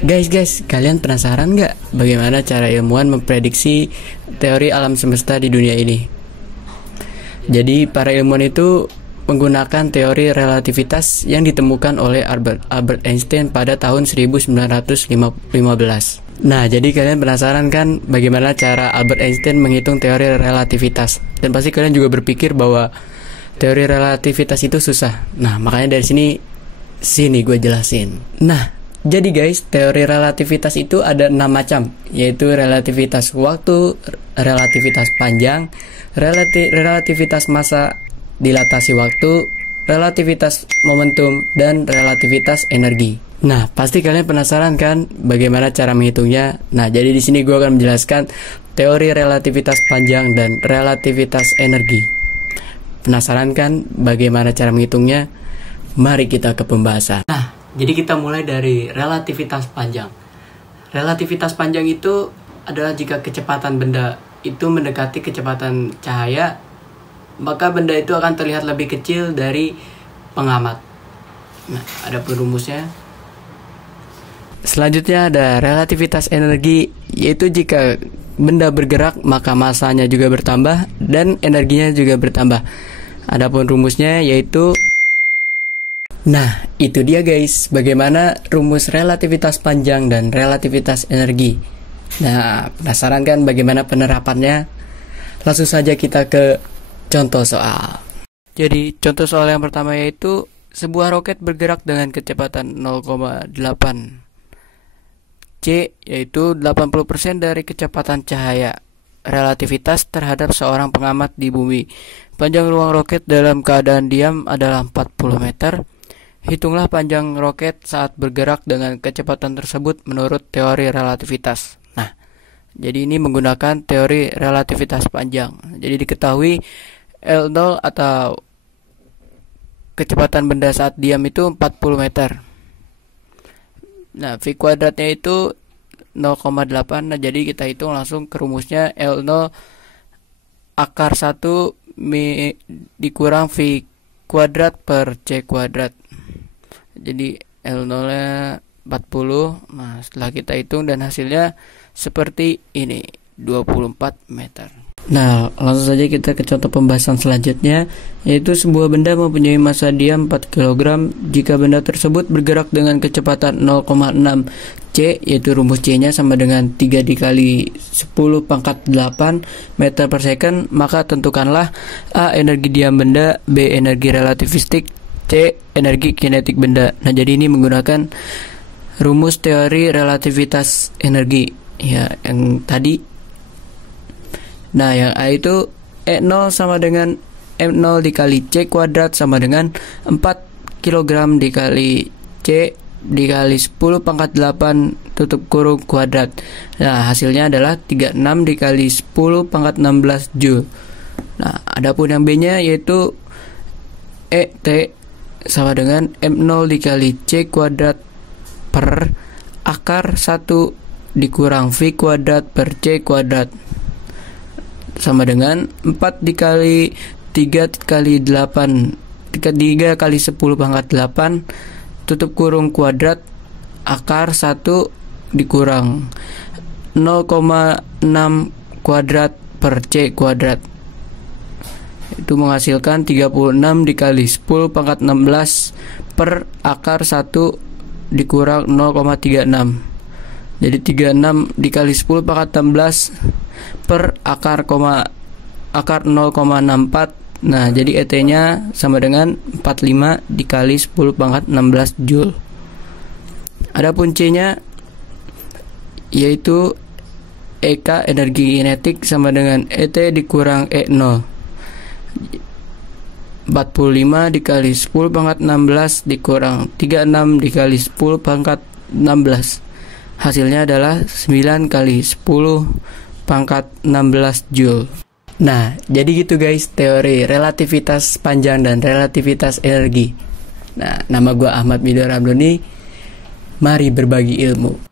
Guys, kalian penasaran nggak bagaimana cara ilmuwan memprediksi teori alam semesta di dunia ini? Jadi para ilmuwan itu menggunakan teori relativitas yang ditemukan oleh Albert Einstein pada tahun 1915. Nah, jadi kalian penasaran kan bagaimana cara Albert Einstein menghitung teori relativitas? Dan pasti kalian juga berpikir bahwa teori relativitas itu susah. Nah, makanya dari sini gue jelasin. Nah, jadi guys, teori relativitas itu ada 6 macam, yaitu relativitas waktu, relativitas panjang, relativitas massa, dilatasi waktu, relativitas momentum, dan relativitas energi. Nah, pasti kalian penasaran kan bagaimana cara menghitungnya? Nah, jadi di sini gue akan menjelaskan teori relativitas panjang dan relativitas energi. Penasaran kan bagaimana cara menghitungnya? Mari kita ke pembahasan. Nah, jadi kita mulai dari relativitas panjang. Relativitas panjang itu adalah jika kecepatan benda itu mendekati kecepatan cahaya, maka benda itu akan terlihat lebih kecil dari pengamat. Nah, ada perumusnya. Selanjutnya ada relativitas energi, yaitu jika benda bergerak maka masanya juga bertambah dan energinya juga bertambah. Adapun rumusnya yaitu, nah, itu dia guys, bagaimana rumus relativitas panjang dan relativitas energi. Nah, penasaran kan bagaimana penerapannya? Langsung saja kita ke contoh soal. Jadi, contoh soal yang pertama yaitu sebuah roket bergerak dengan kecepatan 0,8 C, yaitu 80% dari kecepatan cahaya. Relativitas terhadap seorang pengamat di bumi. Panjang ruang roket dalam keadaan diam adalah 40 meter. Hitunglah panjang roket saat bergerak dengan kecepatan tersebut menurut teori relativitas. Nah, jadi ini menggunakan teori relativitas panjang. Jadi diketahui L0 atau kecepatan benda saat diam itu 40 meter. Nah, V kuadratnya itu 0,8. Nah, jadi kita hitung langsung ke rumusnya L0 akar 1 dikurang V kuadrat per C kuadrat. Jadi L0 nya 40. Nah, setelah kita hitung dan hasilnya seperti ini, 24 meter. Nah, langsung saja kita ke contoh pembahasan selanjutnya, yaitu sebuah benda mempunyai massa diam 4 kg jika benda tersebut bergerak dengan kecepatan 0,6 C, yaitu rumus C-nya sama dengan 3 dikali 10 pangkat 8 meter per second, maka tentukanlah A. energi diam benda, B. energi relativistik, C. energi kinetik benda. Nah, jadi ini menggunakan rumus teori relativitas energi ya yang tadi. Nah, yang A itu E0 sama dengan M0 dikali C kuadrat sama dengan 4 kg dikali C dikali 10 pangkat 8 tutup kurung kuadrat. Nah, hasilnya adalah 36 dikali 10 pangkat 16 Joule. Nah, adapun yang B-nya yaitu ET sama dengan M0 dikali C kuadrat per akar 1 dikurang V kuadrat per C kuadrat sama dengan 4 dikali 3 kali 8 3 kali 10 pangkat 8 tutup kurung kuadrat akar 1 dikurang 0,6 kuadrat per C kuadrat. Itu menghasilkan 36 dikali 10 pangkat 16 per akar 1 dikurang 0,36. Jadi 36 dikali 10 pangkat 16 per akar 0,64. Nah, jadi ET-nya sama dengan 45 dikali 10 pangkat 16 Joule. Adapun C-nya yaitu EK energi kinetik sama dengan ET dikurang E0. 45 dikali 10 pangkat 16 dikurang 36 dikali 10 pangkat 16. Hasilnya adalah 9 kali 10 pangkat 16 Joule. Nah, jadi gitu guys teori relativitas panjang dan relativitas energi. Nah, nama gue Ahmad Midho Ramdhani. Mari berbagi ilmu.